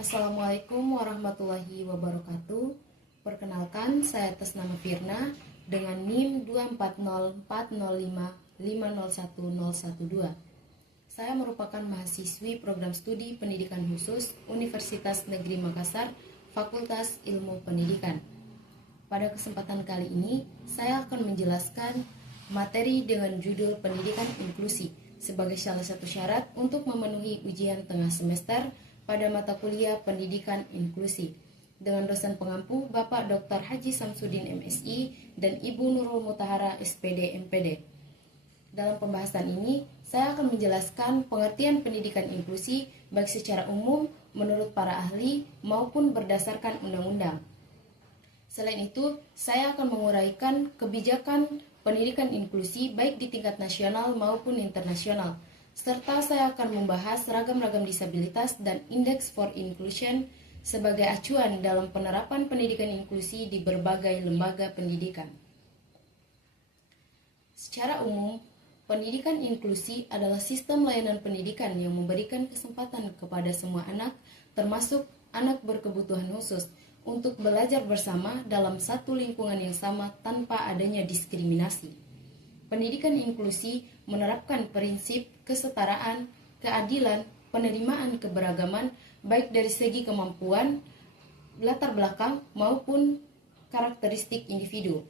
Assalamualaikum warahmatullahi wabarakatuh. Perkenalkan, saya atas nama Firna dengan NIM 24040550112. Saya merupakan mahasiswi program studi pendidikan khusus Universitas Negeri Makassar, Fakultas Ilmu Pendidikan. Pada kesempatan kali ini, saya akan menjelaskan materi dengan judul Pendidikan Inklusi sebagai salah satu syarat untuk memenuhi ujian tengah semester pada mata kuliah Pendidikan Inklusi dengan dosen pengampu Bapak Dr. Haji Samsudin MSI dan Ibu Nurul Mutahara SPD MPD. Dalam pembahasan ini, saya akan menjelaskan pengertian pendidikan inklusi baik secara umum menurut para ahli maupun berdasarkan undang-undang. Selain itu, saya akan menguraikan kebijakan pendidikan inklusi baik di tingkat nasional maupun internasional, serta saya akan membahas ragam-ragam disabilitas dan Index for Inclusion sebagai acuan dalam penerapan pendidikan inklusi di berbagai lembaga pendidikan. Secara umum, pendidikan inklusi adalah sistem layanan pendidikan yang memberikan kesempatan kepada semua anak, termasuk anak berkebutuhan khusus, untuk belajar bersama dalam satu lingkungan yang sama tanpa adanya diskriminasi. Pendidikan inklusi menerapkan prinsip kesetaraan, keadilan, penerimaan keberagaman, baik dari segi kemampuan, latar belakang, maupun karakteristik individu.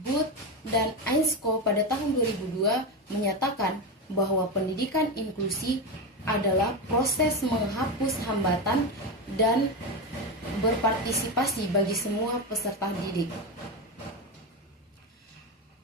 Booth dan Ainscow pada tahun 2002 menyatakan bahwa pendidikan inklusi adalah proses menghapus hambatan dan berpartisipasi bagi semua peserta didik.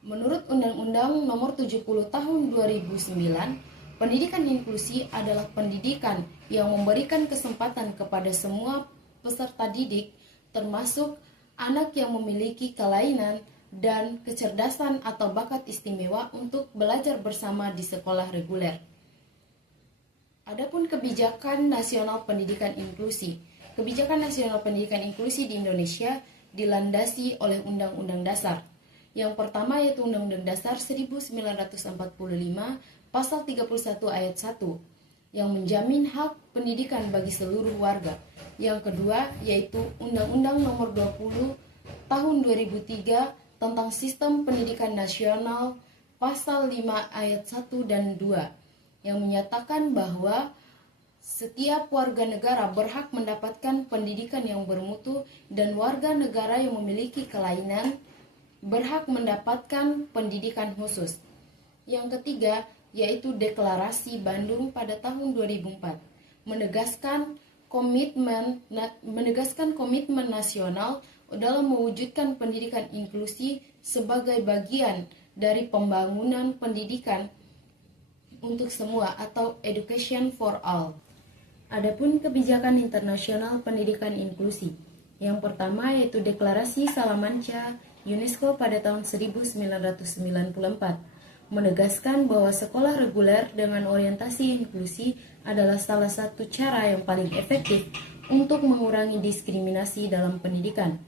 Menurut Undang-Undang Nomor 70 Tahun 2009, pendidikan inklusi adalah pendidikan yang memberikan kesempatan kepada semua peserta didik, termasuk anak yang memiliki kelainan dan kecerdasan atau bakat istimewa untuk belajar bersama di sekolah reguler. Adapun kebijakan nasional pendidikan inklusi. Kebijakan nasional pendidikan inklusi di Indonesia dilandasi oleh Undang-Undang Dasar. Yang pertama yaitu Undang-Undang Dasar 1945 Pasal 31 Ayat 1 yang menjamin hak pendidikan bagi seluruh warga. Yang kedua yaitu Undang-Undang Nomor 20 Tahun 2003 tentang Sistem Pendidikan Nasional Pasal 5 Ayat 1 dan 2 yang menyatakan bahwa setiap warga negara berhak mendapatkan pendidikan yang bermutu dan warga negara yang memiliki kelainan berhak mendapatkan pendidikan khusus. Yang ketiga yaitu Deklarasi Bandung pada tahun 2004 menegaskan komitmen nasional dalam mewujudkan pendidikan inklusi sebagai bagian dari pembangunan pendidikan untuk semua atau Education for All. Adapun kebijakan internasional pendidikan inklusi. Yang pertama yaitu Deklarasi Salamanca UNESCO pada tahun 1994 menegaskan bahwa sekolah reguler dengan orientasi inklusi adalah salah satu cara yang paling efektif untuk mengurangi diskriminasi dalam pendidikan.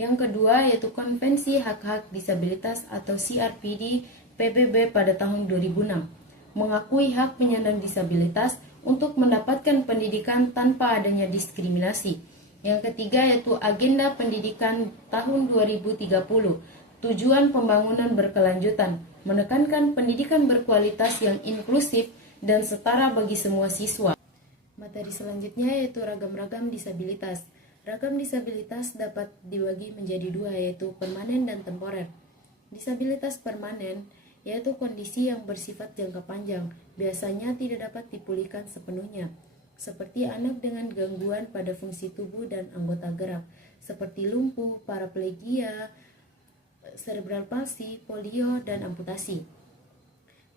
Yang kedua yaitu Konvensi Hak-Hak Disabilitas atau CRPD PBB pada tahun 2006 mengakui hak penyandang disabilitas untuk mendapatkan pendidikan tanpa adanya diskriminasi. Yang ketiga yaitu Agenda Pendidikan tahun 2030, tujuan pembangunan berkelanjutan, menekankan pendidikan berkualitas yang inklusif dan setara bagi semua siswa. Materi selanjutnya yaitu ragam-ragam disabilitas. Ragam disabilitas dapat dibagi menjadi dua yaitu permanen dan temporer. Disabilitas permanen yaitu kondisi yang bersifat jangka panjang, biasanya tidak dapat dipulihkan sepenuhnya, seperti anak dengan gangguan pada fungsi tubuh dan anggota gerak, seperti lumpuh, paraplegia, cerebral palsy, polio, dan amputasi.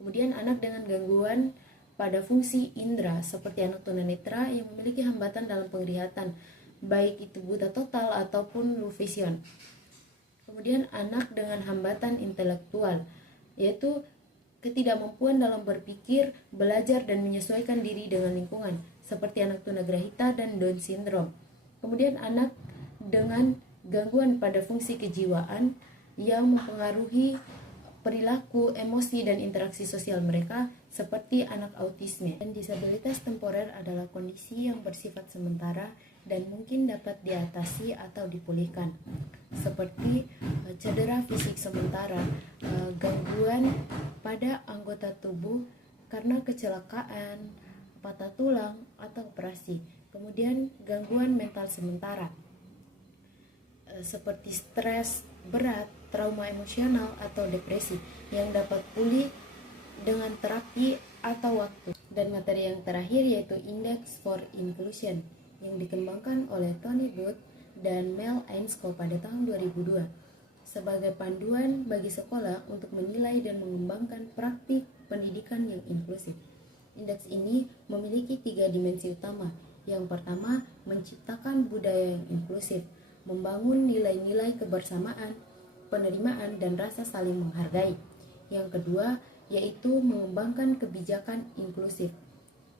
Kemudian anak dengan gangguan pada fungsi indera, seperti anak tunanetra yang memiliki hambatan dalam penglihatan, baik itu buta total ataupun low vision. Kemudian anak dengan hambatan intelektual, yaitu ketidakmampuan dalam berpikir, belajar, dan menyesuaikan diri dengan lingkungan, seperti anak tunagrahita dan Down syndrome. Kemudian anak dengan gangguan pada fungsi kejiwaan yang mempengaruhi perilaku, emosi, dan interaksi sosial mereka, seperti anak autisme. Dan disabilitas temporer adalah kondisi yang bersifat sementara dan mungkin dapat diatasi atau dipulihkan, seperti cedera fisik sementara, gangguan pada anggota tubuh karena kecelakaan, patah tulang, atau operasi. Kemudian gangguan mental sementara, seperti stres berat, trauma emosional, atau depresi yang dapat pulih dengan terapi atau waktu. Dan materi yang terakhir yaitu Index for Inclusion yang dikembangkan oleh Tony Booth dan Mel Ainscough pada tahun 2002 sebagai panduan bagi sekolah untuk menilai dan mengembangkan praktik pendidikan yang inklusif. Indeks ini memiliki 3 dimensi utama. Yang pertama, menciptakan budaya yang inklusif, membangun nilai-nilai kebersamaan, penerimaan, dan rasa saling menghargai. Yang kedua, yaitu mengembangkan kebijakan inklusif,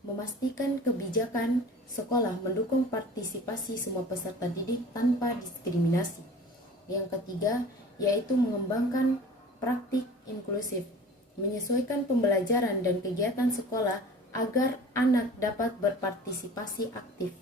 memastikan kebijakan sekolah mendukung partisipasi semua peserta didik tanpa diskriminasi. Yang ketiga, yaitu mengembangkan praktik inklusif, menyesuaikan pembelajaran dan kegiatan sekolah agar anak dapat berpartisipasi aktif.